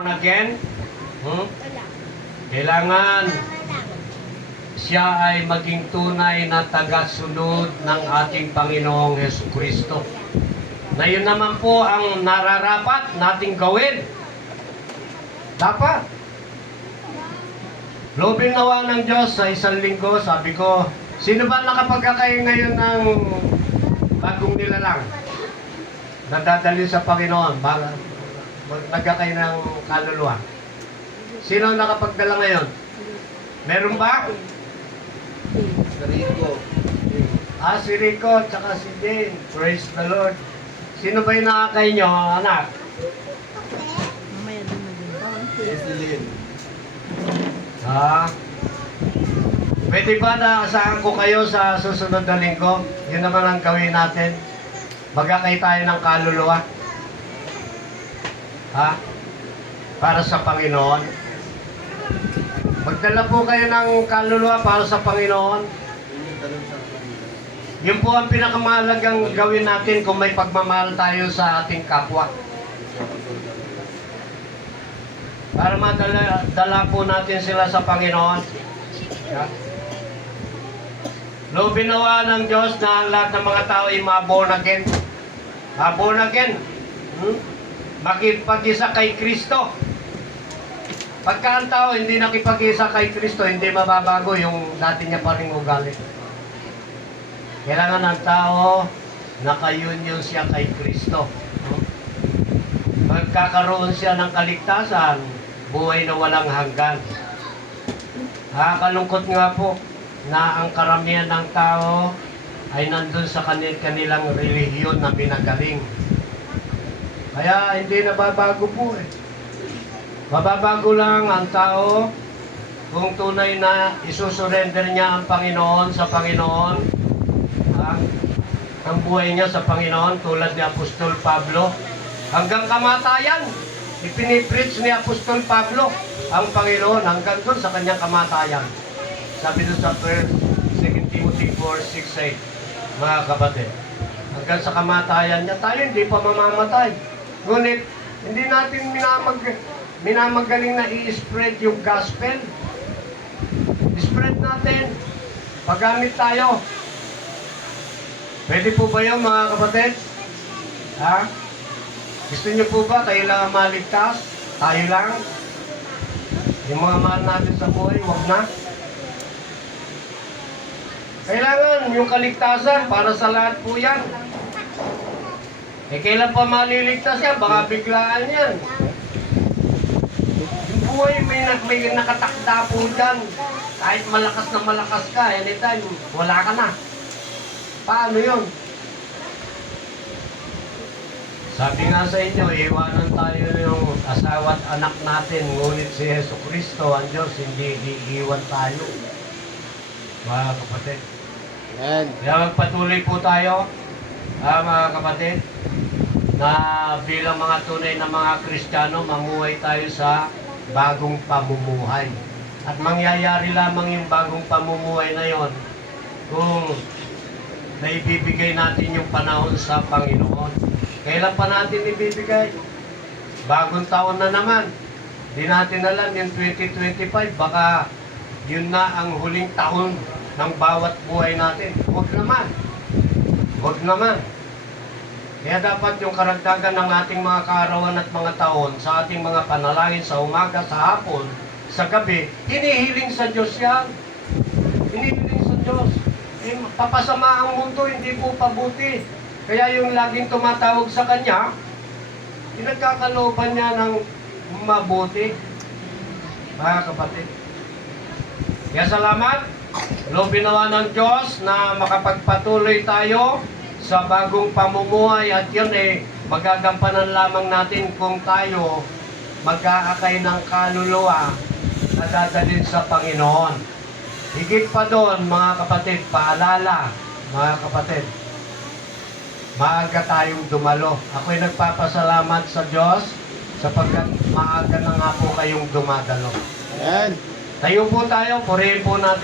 Again, hmm? kailangan siya ay maging tunay na tagasunod ng ating Panginoong Heso Kristo. Na yun naman po ang nararapat nating gawin. Dapat. Lobin nawa ng Diyos sa isang linggo, sabi ko, sino ba nakapagkakain ngayon ng bagong nilalang? Nadadali sa Panginoon, para nagkakain ng kaluluwa. Sino ang nakapagdala ngayon? Meron ba? Rico. Ah, si Rico, tsaka si Jane. Praise the Lord. Sino ba yung nakakain nyo, anak? Mamaya din din ba? Eselyn. Ha? Pwede ba na asahan ko kayo sa susunod na linggo? Yun naman ang gawin natin. Magkakay tayo ng kaluluwa. Ha? Para sa Panginoon. Magdala po kayo ng kaluluwa para sa Panginoon. Yun po ang pinakamahalagang gawin natin kung may pagmamahal tayo sa ating kapwa. Para madala dala po natin sila sa Panginoon. Yeah. Loobin nawa ng Diyos na ang lahat ng mga tao ay ma-born again. Ma-born again. Hmm? Makipag-isa kay Kristo. Pagka ang tao hindi nakipag-isa kay Kristo, hindi mababago yung dati niya pa rin ugali. Kailangan ng tao naka-union siya kay Kristo. Magkakaroon siya ng kaligtasan, buhay na walang hanggan. Nakakalungkot nga po na ang karamihan ng tao ay nandun sa kanil kanilang relihiyon na pinagaling. Kaya hindi nababago po eh. Mababago lang ang tao kung tunay na isusurrender niya ang Panginoon sa Panginoon ang, ang buhay niya sa Panginoon tulad ni Apostol Pablo. Hanggang kamatayan ipinipreach ni Apostol Pablo ang Panginoon hanggang doon sa kanyang kamatayan. Sabi doon sa 2 Timothy 4, 6, 8 mga kapatid hanggang sa kamatayan niya tayo hindi pa mamamatay ngunit hindi natin minamag minamagaling na i-spread yung gospel spread natin paggamit tayo Pwede po ba yun mga kapatid? Ha? Gusto niyo po ba kayo lang ang maligtas? Tayo lang? Yung mga mahal natin sa buhay, wag na. Kailangan yung kaligtasan para sa lahat po yan. Eh kailan pa maliligtas yan? Baka biglaan yan. Yung buhay may, may nakatakda po dyan. Kahit malakas na malakas ka, anytime, wala ka na. Paano yun? Sabi nga sa inyo, iwanan tayo yung asawa at anak natin, ngunit si Yeso Kristo, ang Diyos, hindi iiwan tayo. Mga kapatid. Yan. Kaya magpatuloy po tayo, ah, mga kapatid, na bilang mga tunay na mga Kristiyano, mamuhay tayo sa bagong pamumuhay. At mangyayari lamang yung bagong pamumuhay na yon kung naibibigay natin yung panahon sa Panginoon. Kailan pa natin ibibigay? Bagong taon na naman. Di natin alam yung 2025, baka yun na ang huling taon ng bawat buhay natin. Huwag naman. Huwag naman. Kaya dapat yung karagdagan ng ating mga kaarawan at mga taon sa ating mga panalangin sa umaga, sa hapon, sa gabi, hinihiling sa Diyos yan. Hinihiling sa Diyos. Eh, papasama ang mundo, hindi po pabuti. Kaya yung laging tumatawag sa Kanya, pinagkakalooban niya ng mabuti. Mga kapatid. Kaya salamat. Loobin nawa ng Diyos na makapagpatuloy tayo sa bagong pamumuhay at yun eh, magagampanan lamang natin kung tayo mag-aakay ng kaluluwa na dadalhin sa Panginoon. Higit pa doon, mga kapatid, paalala, mga kapatid, maaga tayong dumalo. Ako'y nagpapasalamat sa Diyos sapagkat maaga na nga po kayong dumadalo. Yan. Tayo po tayo, purihin po natin.